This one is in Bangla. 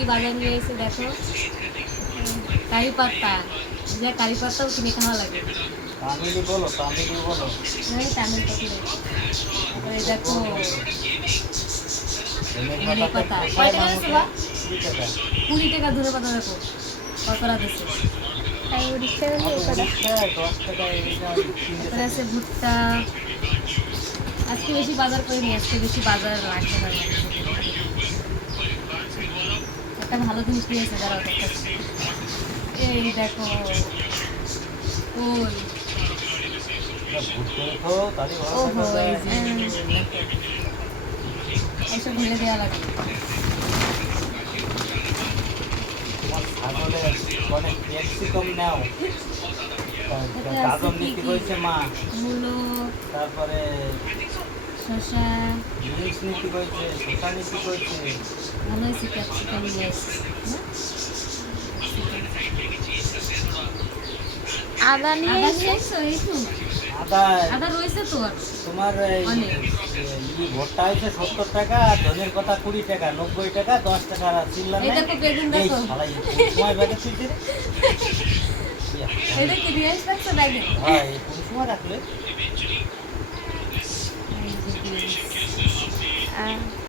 কি বাজার নিয়ে এসে দেখো, কারি পাত্তা, যা কারি পাত্তাও কিনে খাওয়া লাগে। তামিলি বলো, তামিলি বলো। তামিল পাতলে, তারপরে দেখো ধনের ধনে পাতাতে পাতা কোথায় কয় টাকা দাম দিচ্ছে ওঠে? বা? 20 টাকা। 20 টাকা ধনে পাতা, দেখো কতটা দিচ্ছে। আর 10 টাকা আর নিয়ে কটা? 19 টাকায় 10 টাকায় এই না কিনতে তারপরে আছে থাকে। ভুট্টা। আজকে বেশি বাজার করিনি, আজকে বেশি বাজার লাগবে না আমার কাছে। একটা ভালো জিনিস নিয়েছে, দাঁড়াও দেখাচ্ছি। এই দেখো ওল। ঘুরতে রেখো তাহলে ভালো ওহো, থাকা এই যায়। যে দেখো, এসব ঢেলে দেওয়া লাগে। তোমার ছাগলের অনেক ক্যাপসিকাম নাও। এতে আছে গাজর কি নিতে কি? কইছে মা। মূলো, তারপরে শসা। বিনস নিতে কইছে, শসা নিতে কইছে। ভালো হয়েছে, ক্যাপসিকাম নিয়ে এসেছি। আদা নিয়ে আদা এসে নিয়ে এসছো? এই তো আদা আদা রয়েছে তো আর তোমার এই অনেক। ভোটটা হয়েছে 70 টাকা, আর ধনের পাতা 20 টাকা, 90 টাকা, 10 টাকা চিল্লা এই নাই। দেখো বেগুন, এই দেখো শালাই সময় ব্যাগে তুলছে রে। এটা কি রিয়াজ রাখছো ব্যাগে? ভাই কোন সময় রাখলে? এই যে beans। আহ,